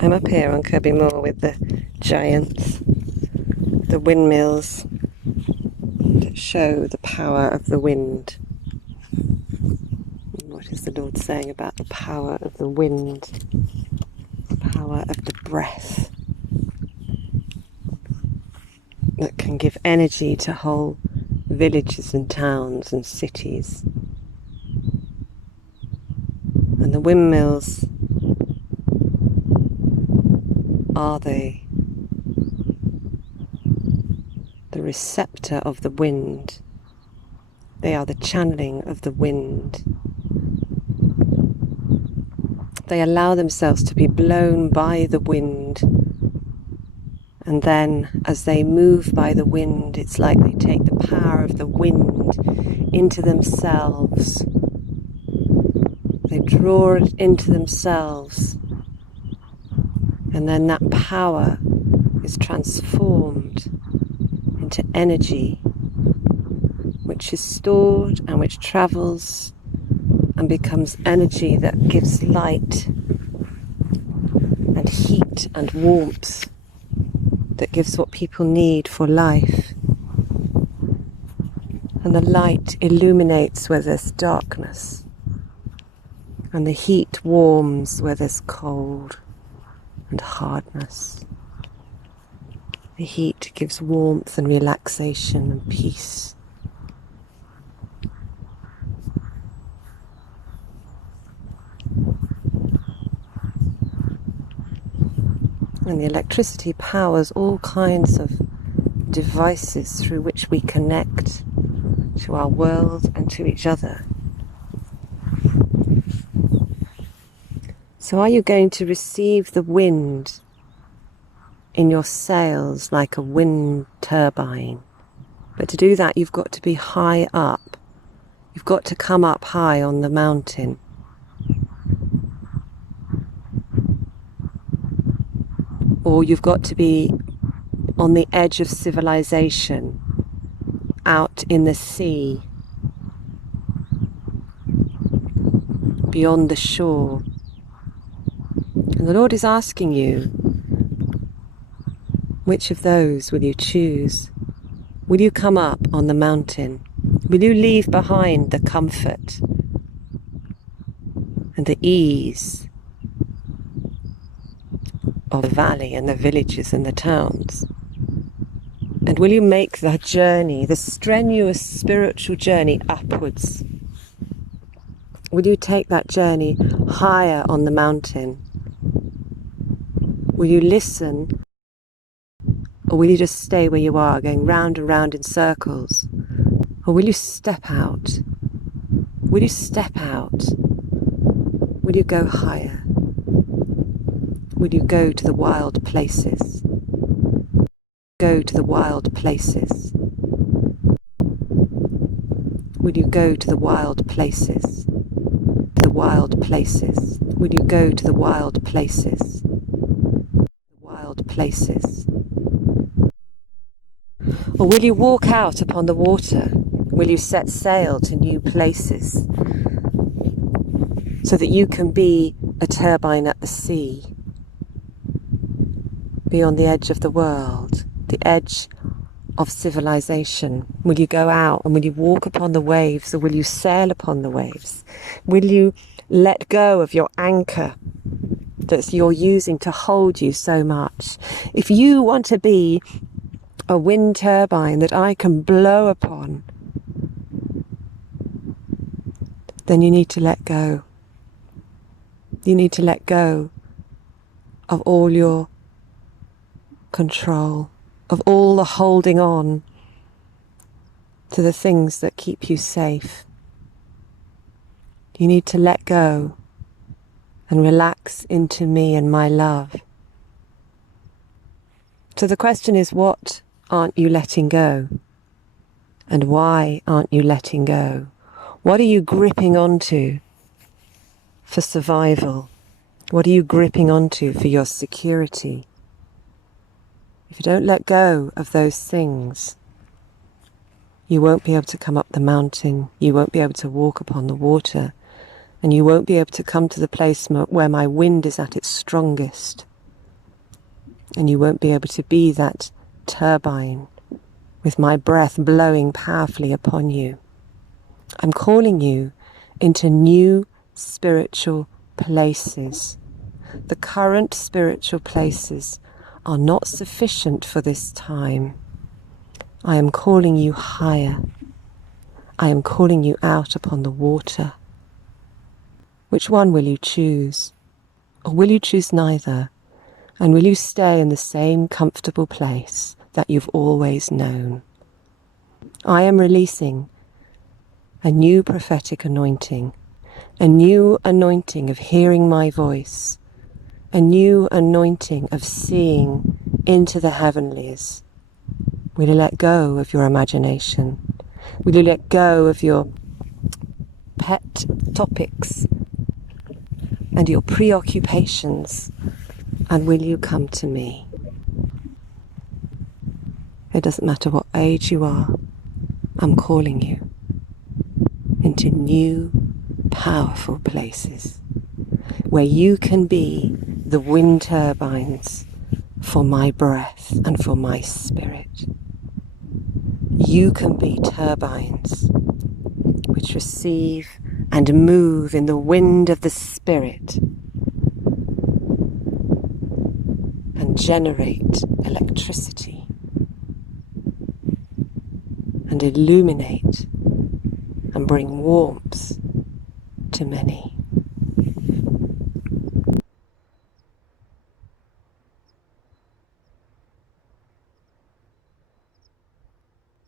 I'm up here on Kirby Moor with the giants, the windmills that show the power of the wind. What is the Lord saying about the power of the wind, the power of the breath that can give energy to whole villages and towns and cities? And the windmills are the receptor of the wind. They are the channeling of the wind. They allow themselves to be blown by the wind, and then as they move by the wind, it's like they take the power of the wind into themselves. They draw it into themselves, and then that power is transformed into energy, which is stored and which travels and becomes energy that gives light and heat and warmth, that gives what people need for life. And the light illuminates where there's darkness, and the heat warms where there's cold and hardness. The heat gives warmth and relaxation and peace. And the electricity powers all kinds of devices through which we connect to our world and to each other. So are you going to receive the wind in your sails like a wind turbine? But to do that, you've got to be high up. You've got to come up high on the mountain. Or you've got to be on the edge of civilization, out in the sea, beyond the shore. And the Lord is asking you, which of those will you choose? Will you come up on the mountain? Will you leave behind the comfort and the ease of the valley and the villages and the towns? And will you make the journey, the strenuous spiritual journey upwards? Will you take that journey higher on the mountain? Will you listen, or will you just stay where you are, going round and round in circles? Or will you step out? Will you step out? Will you go higher? Will you go to the wild places? Go to the wild places. Will you go to the wild places? The wild places. Will you go to the wild places? Wild places. Or will you walk out upon the water? Will you set sail to new places so that you can be a turbine at the sea, be on the edge of the world, the edge of civilization? Will you go out and will you walk upon the waves, or will you sail upon the waves? Will you let go of your anchor that you're using to hold you so much? If you want to be a wind turbine that I can blow upon, then you need to let go. You need to let go of all your control, of all the holding on to the things that keep you safe. You need to let go and relax into me and my love. So the question is, what aren't you letting go? And why aren't you letting go? What are you gripping onto for survival? What are you gripping onto for your security? If you don't let go of those things, you won't be able to come up the mountain, you won't be able to walk upon the water, and you won't be able to come to the place where my wind is at its strongest. And you won't be able to be that turbine with my breath blowing powerfully upon you. I'm calling you into new spiritual places. The current spiritual places are not sufficient for this time. I am calling you higher. I am calling you out upon the water. Which one will you choose? Or will you choose neither? And will you stay in the same comfortable place that you've always known? I am releasing a new prophetic anointing, a new anointing of hearing my voice, a new anointing of seeing into the heavenlies. Will you let go of your imagination? Will you let go of your pet topics and your preoccupations? And will you come to me? It doesn't matter what age you are, I'm calling you into new, powerful places where you can be the wind turbines for my breath and for my spirit. You can be turbines which receive and move in the wind of the Spirit and generate electricity and illuminate and bring warmth to many.